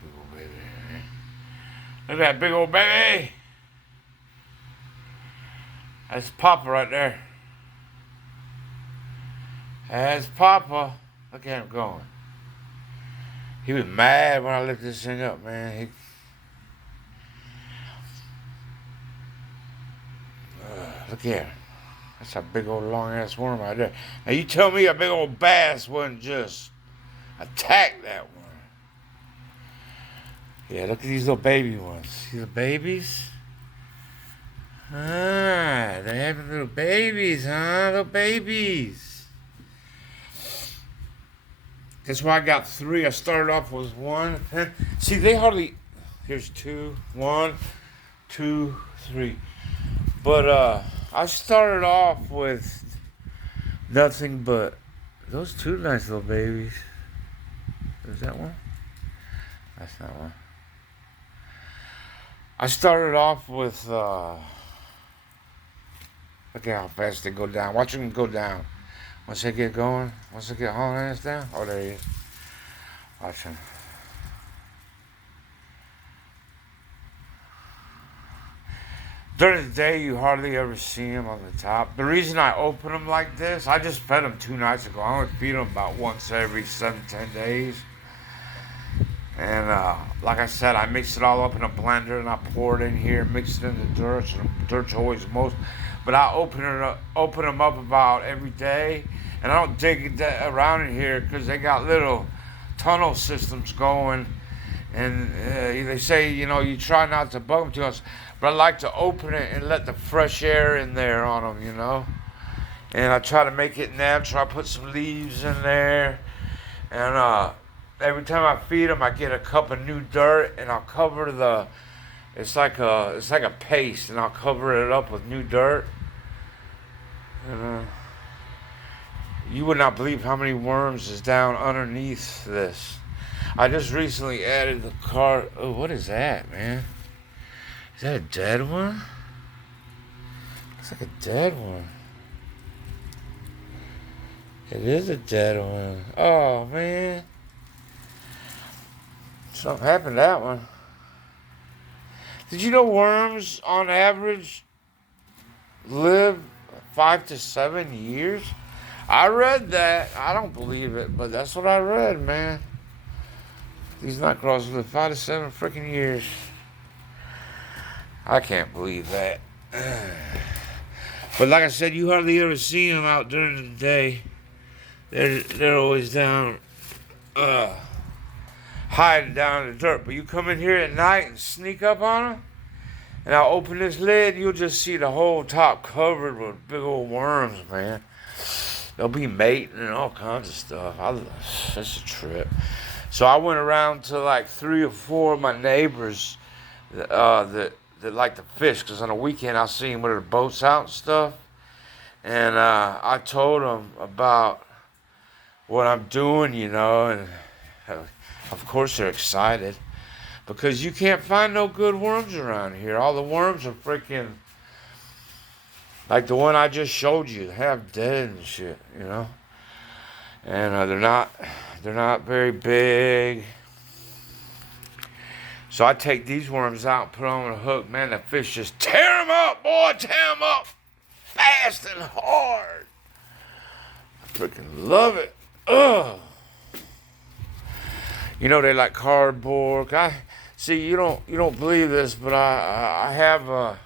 big old baby. Look at that big old baby. That's Papa right there. That's Papa. Look at him going. He was mad when I lifted this thing up, man. Look at him. That's a big old long ass worm right there. Now you tell me a big old bass wouldn't just attack that one. Yeah, look at these little baby ones. See the babies? Ah, they have little babies, huh? Little babies. That's why I got three. I started off with one. See, they hardly. Here's two. One, two, three. But I started off with nothing but those two nice little babies. Is that one? That's not one. I started off with. Look at how fast they go down. Watch them go down. Once they get going, once they get hauling ass down. Oh, there he is. Watch him. During the day, you hardly ever see them on the top. The reason I open them like this, I just fed them 2 nights ago. I only feed them about once every 7-10 days. And like I said, I mix it all up in a blender and I pour it in here, mix it in the dirt. So the dirt's always most. But I open them up about every day, and I don't dig around in here because they got little tunnel systems going. And they say, you try not to bug them too much, but I like to open it and let the fresh air in there on them, And I try to make it natural. I put some leaves in there, and every time I feed them, I get a cup of new dirt, and I'll cover the. It's like a paste, and I'll cover it up with new dirt. And you would not believe how many worms is down underneath this. I just recently added the card. Oh, what is that, man? Is that a dead one? Looks like a dead one. It is a dead one. Oh, man. Something happened to that one. Did you know worms, on average, live 5 to 7 years? I read that. I don't believe it, but that's what I read, man. These nightcrawlers live 5 to 7 freaking years. I can't believe that. But like I said, you hardly ever see them out during the day. They're always down, hiding down in the dirt. But you come in here at night and sneak up on them, and I'll open this lid, you'll just see the whole top covered with big old worms, man. They'll be mating and all kinds of stuff. That's a trip. So I went around to like 3 or 4 of my neighbors that like to fish, because on the weekend I'll see them with their boats out and stuff. And I told them about what I'm doing, and of course they're excited, because you can't find no good worms around here. All the worms are freaking like the one I just showed you, half dead and shit, And they're not very big. So I take these worms out and put them on a hook. Man, the fish just tear them up, boy, tear them up fast and hard. I freaking love it. Ugh. They like cardboard. You don't believe this, but I have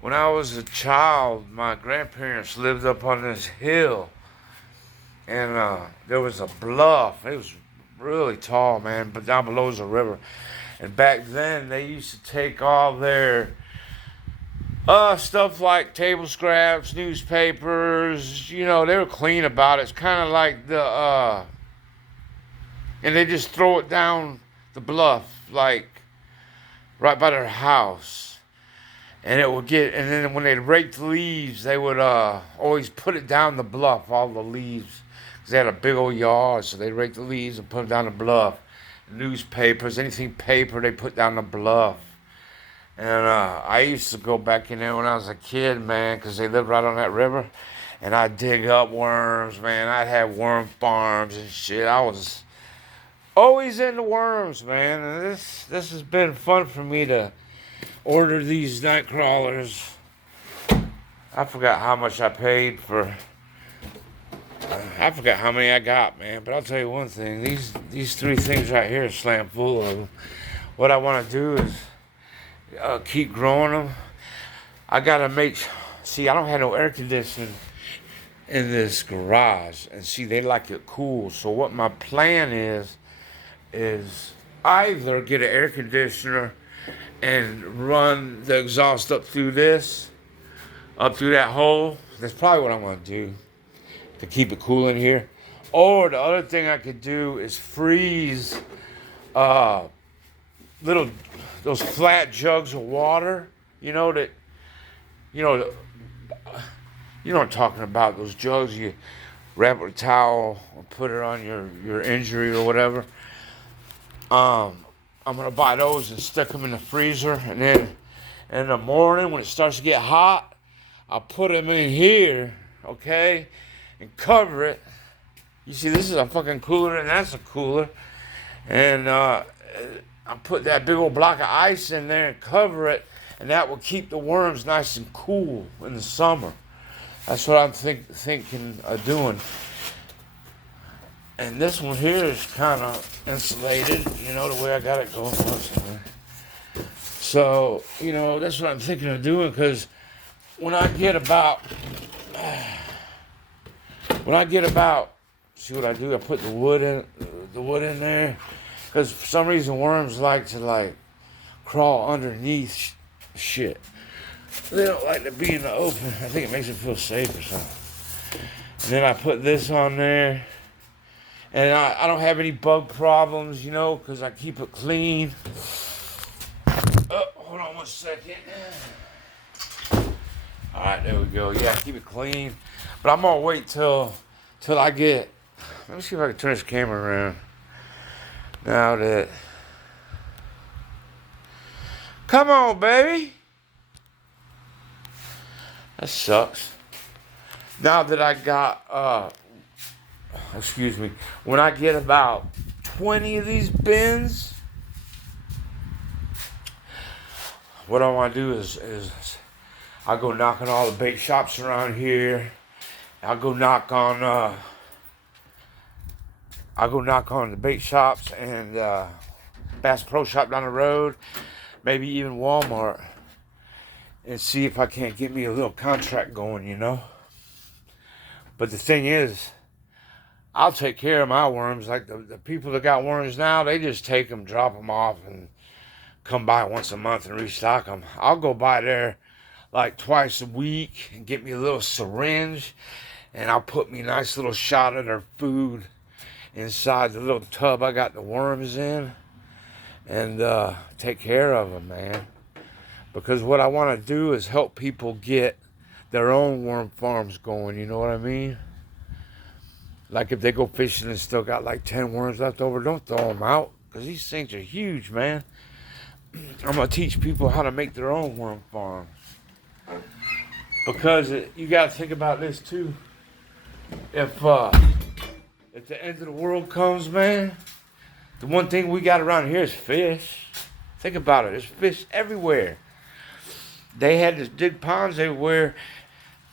when I was a child, my grandparents lived up on this hill, and there was a bluff. It was really tall, man, but down below is a river. And back then, they used to take all their stuff like table scraps, newspapers. They were clean about it. It's kind of like and they just throw it down the bluff, like right by their house. And and then when they'd rake the leaves, they would always put it down the bluff, all the leaves. Because they had a big old yard, so they'd rake the leaves and put them down the bluff. Newspapers, anything paper, they put down the bluff. And I used to go back in there when I was a kid, man, because they lived right on that river. And I'd dig up worms, man. I'd have worm farms and shit. I was Always into worms, man. And this has been fun for me to order these night crawlers. I forgot how much I paid for. I forgot how many I got, man. But I'll tell you one thing: these three things right here are slam full of them. What I want to do is keep growing them. I gotta make. See, I don't have no air conditioning in this garage, and see, they like it cool. So what my plan is either get an air conditioner and run the exhaust up through that hole. That's probably what I'm gonna do to keep it cool in here. Or the other thing I could do is freeze uh, little those flat jugs of water. You know that you know you know what I'm talking about. Those jugs you wrap with a towel and put it on your injury or whatever. I'm gonna buy those and stick them in the freezer, and then in the morning when it starts to get hot, I'll put them in here, okay, and cover it. You see, this is a fucking cooler, and that's a cooler, and I'll put that big old block of ice in there and cover it, and that will keep the worms nice and cool in the summer. That's what I'm thinking of doing. And this one here is kind of insulated, you know, the way I got it going. So, you know, that's what I'm thinking of doing, because when I get about, see what I do? I put the wood in there, because for some reason worms like to like crawl underneath shit. They don't like to be in the open. I think it makes them feel safe or something. And then I put this on there. And I don't have any bug problems, you know, because I keep it clean. Oh, hold on 1 second. All right, there we go. Yeah, keep it clean. But I'm going to wait till I get... Let me see if I can turn this camera around. Now that... Come on, baby. That sucks. Now that I got... excuse me, when I get about 20 of these bins, what I want to do is I'll go knock on all the bait shops around here. I'll go knock on the bait shops and Bass Pro Shop down the road, maybe even Walmart, and see if I can't get me a little contract going, you know. But the thing is, I'll take care of my worms. Like the people that got worms now, they just take them, drop them off, and come by once a month and restock them. I'll go by there like twice a week and get me a little syringe, and I'll put me a nice little shot of their food inside the little tub I got the worms in, and take care of them, man. Because what I want to do is help people get their own worm farms going, you know what I mean? Like if they go fishing and still got like 10 worms left over, don't throw them out, because these things are huge, man. I'm going to teach people how to make their own worm farms. Because you got to think about this too. If the end of the world comes, man, the one thing we got around here is fish. Think about it. There's fish everywhere. They had to dig ponds everywhere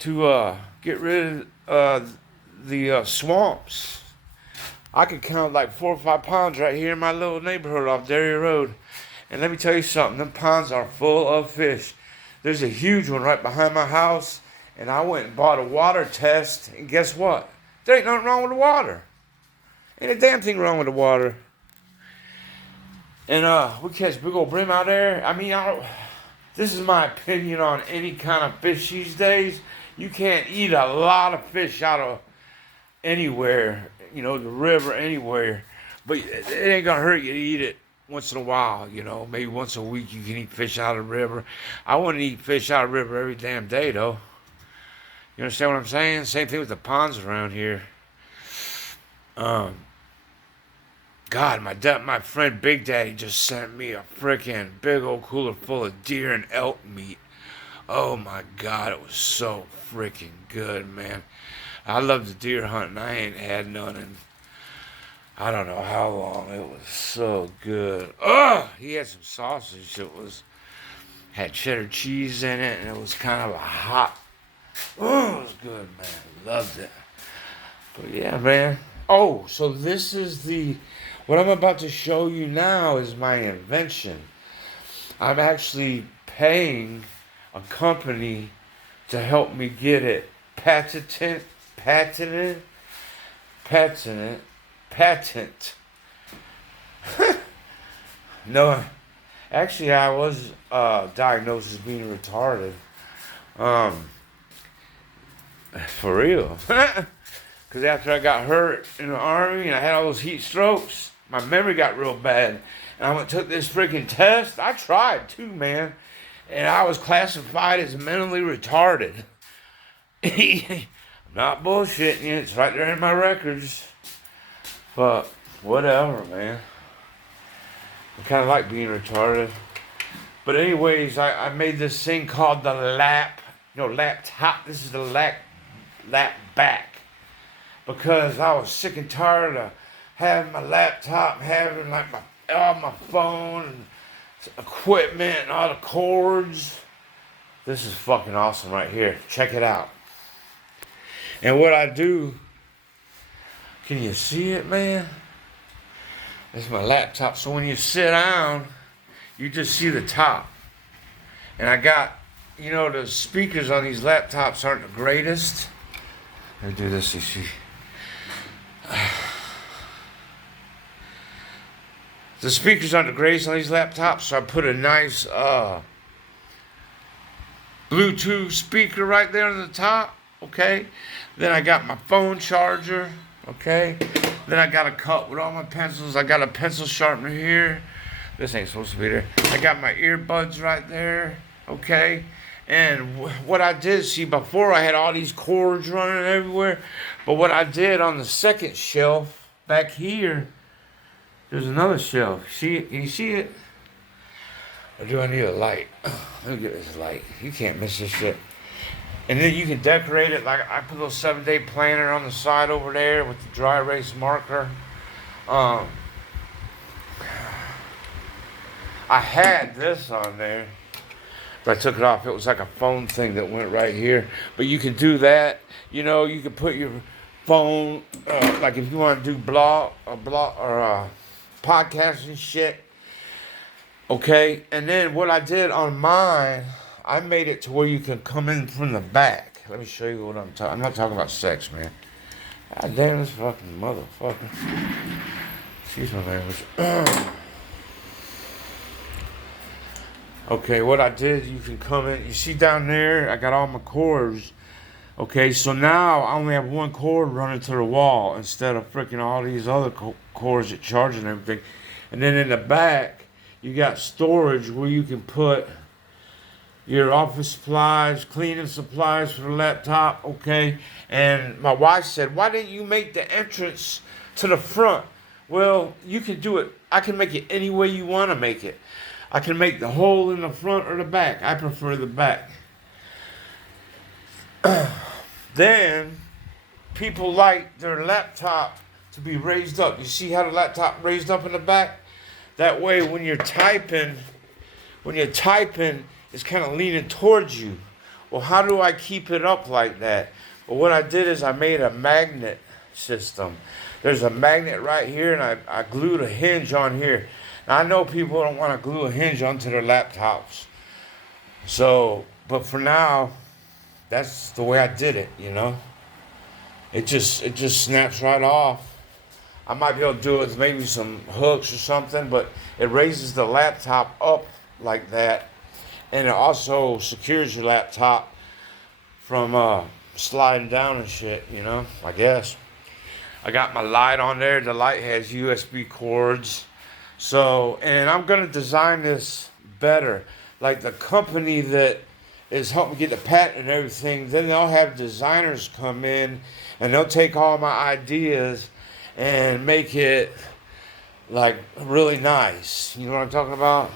to get rid of the swamps. I could count like 4 or 5 ponds right here in my little neighborhood off Derry Road. And let me tell you something, them ponds are full of fish. There's a huge one right behind my house, and I went and bought a water test, and guess what? There ain't nothing wrong with the water. Ain't a damn thing wrong with the water. And we catch big old brim out there. I mean, this is my opinion on any kind of fish these days. You can't eat a lot of fish out of anywhere, you know, the river, anywhere. But it ain't gonna hurt you to eat it once in a while, you know. Maybe once a week you can eat fish out of the river. I wouldn't eat fish out of the river every damn day, though. You understand what I'm saying? Same thing with the ponds around here. God, my friend Big Daddy just sent me a freaking big old cooler full of deer and elk meat. Oh my God, it was so freaking good, man. I love the deer hunting. I ain't had none in I don't know how long. It was so good. Ugh! He had some sausage. Had cheddar cheese in it, and it was kind of a hot. Oh, it was good, man. Loved it. But yeah, man. Oh, so this is what I'm about to show you now is my invention. I'm actually paying a company to help me get it patented, patent. No, actually, I was diagnosed as being retarded. Um, for real. Because after I got hurt in the army and I had all those heat strokes, my memory got real bad. And I went and took this freaking test. I tried too, man. And I was classified as mentally retarded. I'm not bullshitting you. It's right there in my records. But whatever, man. I kind of like being retarded. But anyways, I made this thing called the laptop. This is the Lapback. Because I was sick and tired of having my laptop, having like all my phone and equipment and all the cords. This is fucking awesome right here. Check it out. And what I do, can you see it, man? It's my laptop. So when you sit down, you just see the top. And I got, the speakers on these laptops aren't the greatest. Let me do this, you see. The speakers aren't the greatest on these laptops, so I put a nice Bluetooth speaker right there on the top, okay? Then I got my phone charger, okay? Then I got a cup with all my pencils. I got a pencil sharpener here. This ain't supposed to be there. I got my earbuds right there, okay? And what I did, see, before I had all these cords running everywhere, but what I did on the second shelf back here, there's another shelf. See it? Can you see it? Or do I need a light? Let me get this light. You can't miss this shit. And then you can decorate it. Like I put a little 7-day planner on the side over there with the dry erase marker. I had this on there, but I took it off. It was like a phone thing that went right here. But you can do that. You can put your phone, like if you want to do podcasts and shit. Okay, and then what I did on mine, I made it to where you can come in from the back. Let me show you what I'm talking. I'm not talking about sex, man. God damn this fucking motherfucker. Excuse my language. Okay, what I did, you can come in. You see down there, I got all my cords. Okay, so now I only have one cord running to the wall instead of freaking all these other cords that charge and everything. And then in the back, you got storage where you can put your office supplies, cleaning supplies for the laptop, okay? And my wife said, why didn't you make the entrance to the front? Well, you can do it. I can make it any way you want to make it. I can make the hole in the front or the back. I prefer the back. Then, people like their laptop to be raised up. You see how the laptop raised up in the back? That way, when you're typing, it's kind of leaning towards you. Well, how do I keep it up like that? Well, what I did is I made a magnet system. There's a magnet right here, and I glued a hinge on here. Now, I know people don't want to glue a hinge onto their laptops. So, but for now, that's the way I did it, It just snaps right off. I might be able to do it with maybe some hooks or something, but it raises the laptop up like that. And it also secures your laptop from sliding down and shit, I guess. I got my light on there. The light has USB cords. So, and I'm going to design this better. Like the company that is helping get the patent and everything, then they'll have designers come in and they'll take all my ideas and make it like really nice. You know what I'm talking about?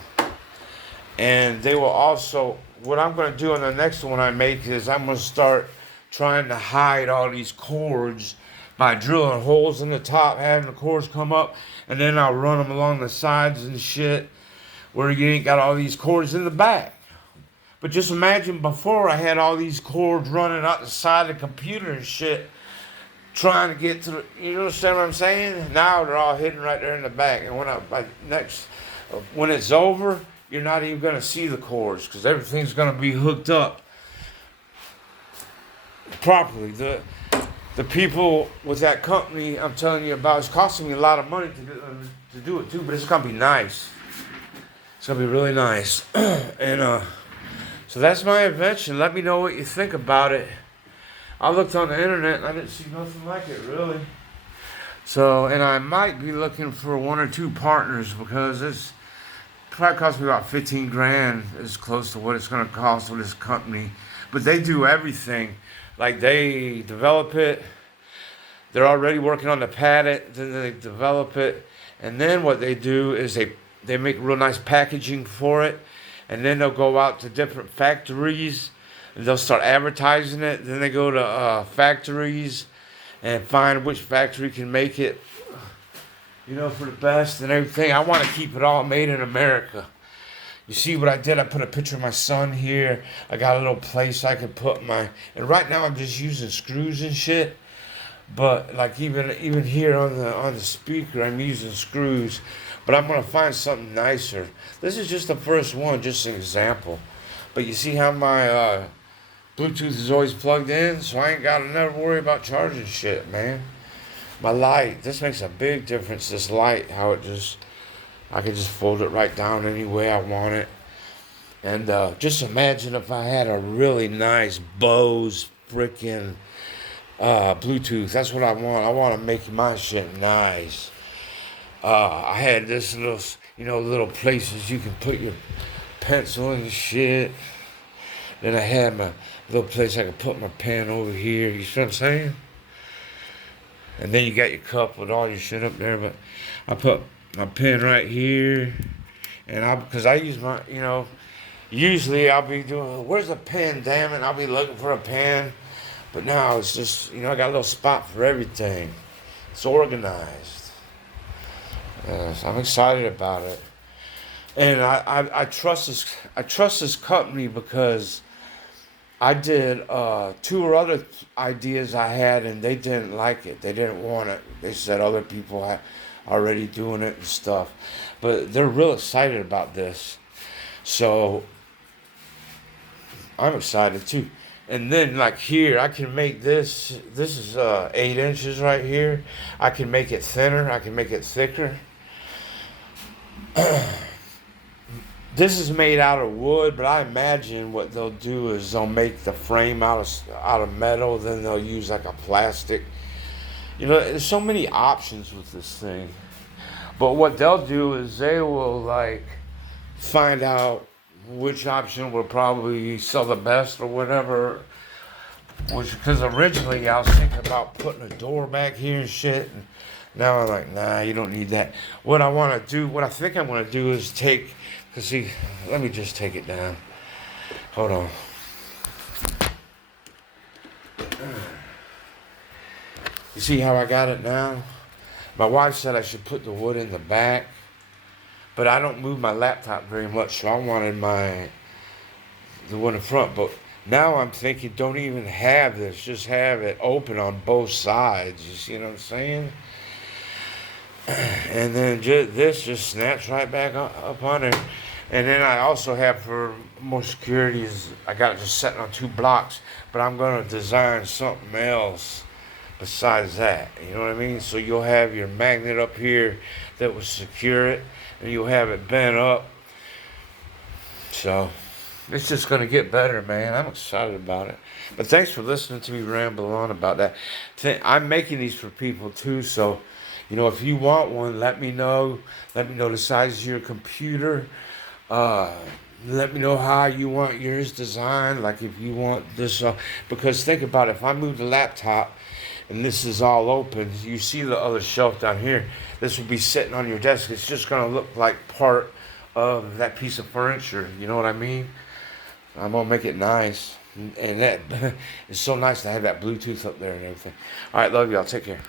And they will also, what I'm going to do on the next one I make is I'm going to start trying to hide all these cords by drilling holes in the top, having the cords come up, and then I'll run them along the sides and shit where you ain't got all these cords in the back. But just imagine before I had all these cords running out the side of the computer and shit, trying to get to the, you understand what I'm saying? Now they're all hidden right there in the back. And when it's over, you're not even going to see the cords because everything's going to be hooked up properly. The people with that company I'm telling you about, it's costing me a lot of money to do it too, but it's going to be nice. It's going to be really nice. And so that's my invention. Let me know what you think about it. I looked on the internet and I didn't see nothing like it, really. So, and I might be looking for 1 or 2 partners because it's probably cost me about 15 grand. It's close to what it's going to cost with this company. But they do everything. Like they develop it. They're already working on the patent. Then they develop it. And then what they do is they make real nice packaging for it. And then they'll go out to different factories and they'll start advertising it. Then they go to factories and find which factory can make it, you know, for the best and everything. I want to keep it all made in America. You see what I did? I put a picture of my son here. I got a little place I can put and right now I'm just using screws and shit. But like even here on the speaker, I'm using screws. But I'm gonna find something nicer. This is just the first one, just an example. But you see how my Bluetooth is always plugged in, so I ain't gotta never worry about charging shit, man. My light, this makes a big difference. This light, how I can just fold it right down any way I want it. And just imagine if I had a really nice Bose freaking Bluetooth. That's what I want. I want to make my shit nice. I had this little places you can put your pencil and shit. Then I had my little place I could put my pen over here. You see what I'm saying? And then you got your cup with all your shit up there. But I put my pen right here. And because I use my, usually I'll be doing, where's the pen, damn it? I'll be looking for a pen. But now it's just, I got a little spot for everything. It's organized. So I'm excited about it, and I trust this company because I did 2 or other ideas I had and they didn't like it. They didn't want it. They said other people are already doing it and stuff, but they're real excited about this, so I'm excited too. And then like here, I can make this. This is 8 inches right here. I can make it thinner. I can make it thicker. This is made out of wood, but I imagine what they'll do is they'll make the frame out of metal, then they'll use like a plastic. There's so many options with this thing. But what they'll do is they will like find out which option will probably sell the best or whatever. Because originally I was thinking about putting a door back here and shit. And now I'm like, nah, you don't need that. What I think I'm going to do is let me just take it down. Hold on. You see how I got it now? My wife said I should put the wood in the back, but I don't move my laptop very much, so I wanted the one in front. But now I'm thinking, don't even have this. Just have it open on both sides. You see what I'm saying? And then this just snaps right back up on there. And then I also have, for more security, I got it just sitting on 2 blocks, but I'm going to design something else besides that. You know what I mean? So you'll have your magnet up here that will secure it, and you'll have it bent up. So it's just going to get better, man. I'm excited about it. But thanks for listening to me ramble on about that. I'm making these for people too, so if you want one, let me know. Let me know the size of your computer. Let me know how you want yours designed. Like if you want this, because think about it. If I move the laptop and this is all open, you see the other shelf down here. This will be sitting on your desk. It's just going to look like part of that piece of furniture. You know what I mean? I'm going to make it nice. And that it's so nice to have that Bluetooth up there and everything. All right, love y'all. Take care.